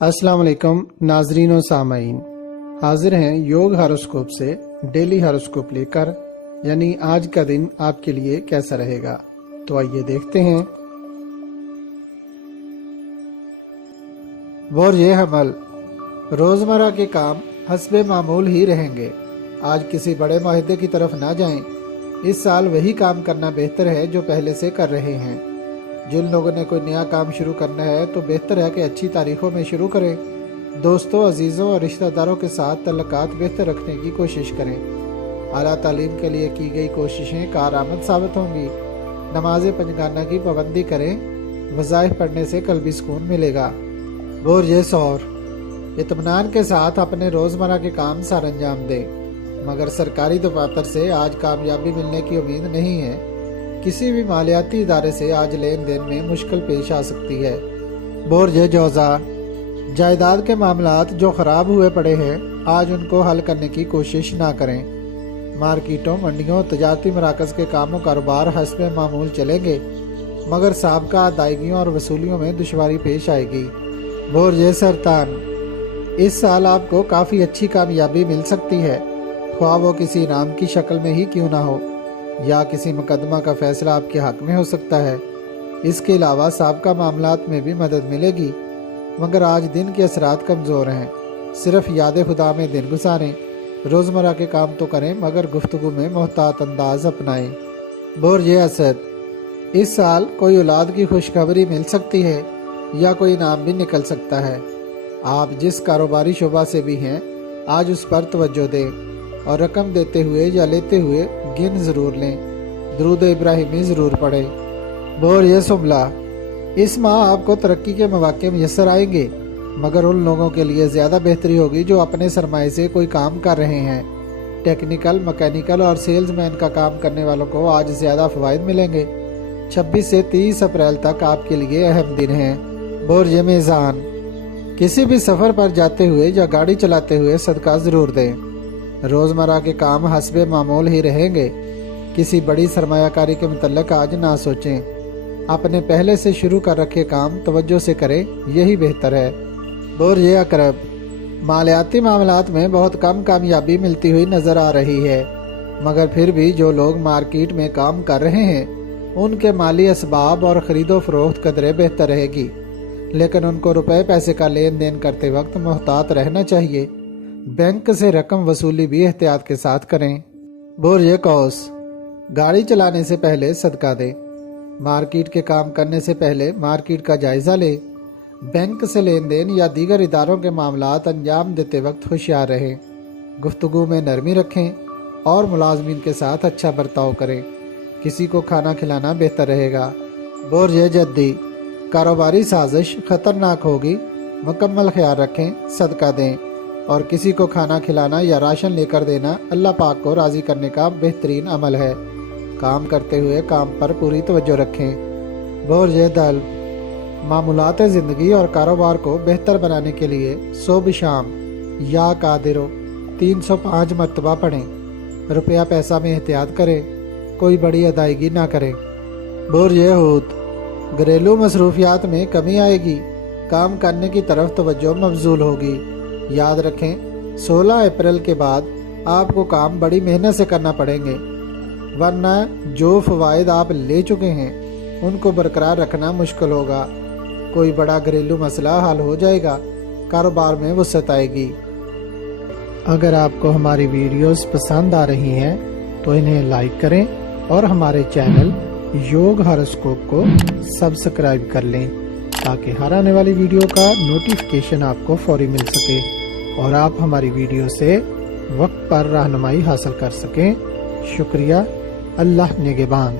अस्सलाम वालेकुम नाजरीन और सामाइन, हाजिर हैं योग हॉरोस्कोप से डेली हॉरोस्कोप लेकर। यानी आज का दिन आपके लिए कैसा रहेगा, तो आइए देखते हैं। बोर्जे हमल, रोजमर्रा के काम हस्बे मामूल ही रहेंगे। आज किसी बड़े माहिदे की तरफ ना जाएं। इस साल वही काम करना बेहतर है जो पहले से कर रहे हैं। जिन लोगों ने कोई नया काम शुरू करना है तो बेहतर है कि अच्छी तारीखों में शुरू करें। दोस्तों, अजीज़ों और रिश्तेदारों के साथ तल्लुकात बेहतर रखने की कोशिश करें। आला तालीम के लिए की गई कोशिशें कारआमद साबित होंगी। नमाज पंजगाना की पाबंदी करें। वज़ाइफ पढ़ने से कल्बी सुकून मिलेगा। बोर्जे सौर, इत्मीनान के साथ अपने रोज़मर्रा के काम सर अंजाम दें, मगर सरकारी दफातर से आज कामयाबी मिलने की उम्मीद नहीं है। किसी भी मालियाती इदारे से आज लेन देन में मुश्किल पेश आ सकती है। बोर्जे जौज़ा, जायदाद के मामलात जो ख़राब हुए पड़े हैं आज उनको हल करने की कोशिश ना करें। मार्केटों, मंडियों, तजारती मराकज़ के कामों कारोबार हस्बे मामूल चलेंगे, मगर साबका अदायगियों और वसूलियों में दुश्वारी पेश आएगी। बोर्जे सरतान, इस साल आपको काफ़ी अच्छी कामयाबी मिल सकती है, ख्वाह वो किसी इनाम की शक्ल में ही क्यों ना हो, या किसी मुकदमा का फैसला आपके हक में हो सकता है। इसके अलावा साबका मामलात में भी मदद मिलेगी, मगर आज दिन के असरात कमज़ोर हैं। सिर्फ याद खुदा में दिन गुजारें। रोज़मर्रा के काम तो करें, मगर गुफ्तगू में मोहतात अंदाज अपनाएं। बोर्जे असद, इस साल कोई औलाद की खुशखबरी मिल सकती है या कोई इनाम भी निकल सकता है। आप जिस कारोबारी शोबा से भी हैं आज उस पर तवज्जो दें और रकम देते हुए या लेते हुए गिन ज़रूर लें। दुरूद इब्राहिमी ज़रूर पढ़ें। बोर्जे सुमला, इस माह आपको तरक्की के मौके मुयस्सर आएंगे, मगर उन लोगों के लिए ज़्यादा बेहतरी होगी जो अपने सरमाए से कोई काम कर रहे हैं। टेक्निकल, मैकेनिकल और सेल्समैन का काम करने वालों को आज ज़्यादा फ़वाइद मिलेंगे। 26 से 30 अप्रैल तक आपके लिए अहम दिन है। बोर्जे मीज़ान, किसी भी सफ़र पर जाते हुए या गाड़ी चलाते हुए सदका ज़रूर दें। रोज़मर्रा के काम हस्बे मामूल ही रहेंगे। किसी बड़ी सरमायाकारी के मुतल्लिक़ आज ना सोचें। अपने पहले से शुरू कर रखे काम तवज्जो से करें, यही बेहतर है। बोर्जे अकरब, मालियाती मामलात में बहुत कम कामयाबी मिलती हुई नज़र आ रही है, मगर फिर भी जो लोग मार्केट में काम कर रहे हैं उनके माली असबाब और ख़रीदो फरोख्त कदरे बेहतर रहेगी, लेकिन उनको रुपए पैसे का लेन देन करते वक्त मोहतात रहना चाहिए। बैंक से रकम वसूली भी एहतियात के साथ करें। बोर्जे कौस, गाड़ी चलाने से पहले सदका दें। मार्केट के काम करने से पहले मार्केट का जायज़ा लें। बैंक से लेन देन या दीगर इदारों के मामलात अंजाम देते वक्त होशियार रहें। गुफ्तगू में नरमी रखें और मुलाजमीन के साथ अच्छा बर्ताव करें। किसी को खाना खिलाना बेहतर रहेगा। बोर्जे जद्दी, कारोबारी साजिश ख़तरनाक होगी, मुकम्मल ख्याल रखें, सदका दें। और किसी को खाना खिलाना या राशन लेकर देना अल्लाह पाक को राज़ी करने का बेहतरीन अमल है। काम करते हुए काम पर पूरी तवज्जो रखें। बोर्जे दल, मामूलात ज़िंदगी और कारोबार को बेहतर बनाने के लिए सुबह शाम या कादिरो 305 मरतबा पढ़ें। रुपया पैसा में एहतियात करें, कोई बड़ी अदायगी ना करें। बोर्जे हूत, घरेलू मसरूफियात में कमी आएगी, काम करने की तरफ तवज्जो मबजूल होगी। याद रखें, 16 अप्रैल के बाद आपको काम बड़ी मेहनत से करना पड़ेंगे, वरना जो फ़वाइद आप ले चुके हैं उनको बरकरार रखना मुश्किल होगा। कोई बड़ा घरेलू मसला हल हो जाएगा, कारोबार में वसअत आएगी। अगर आपको हमारी वीडियोस पसंद आ रही हैं तो इन्हें लाइक करें और हमारे चैनल योग हॉरोस्कोप को सब्सक्राइब कर लें, ताकि हर आने वाली वीडियो का नोटिफिकेशन आपको फौरी मिल सके और आप हमारी वीडियो से वक्त पर रहनुमाई हासिल कर सकें। शुक्रिया। अल्लाह निगहबान।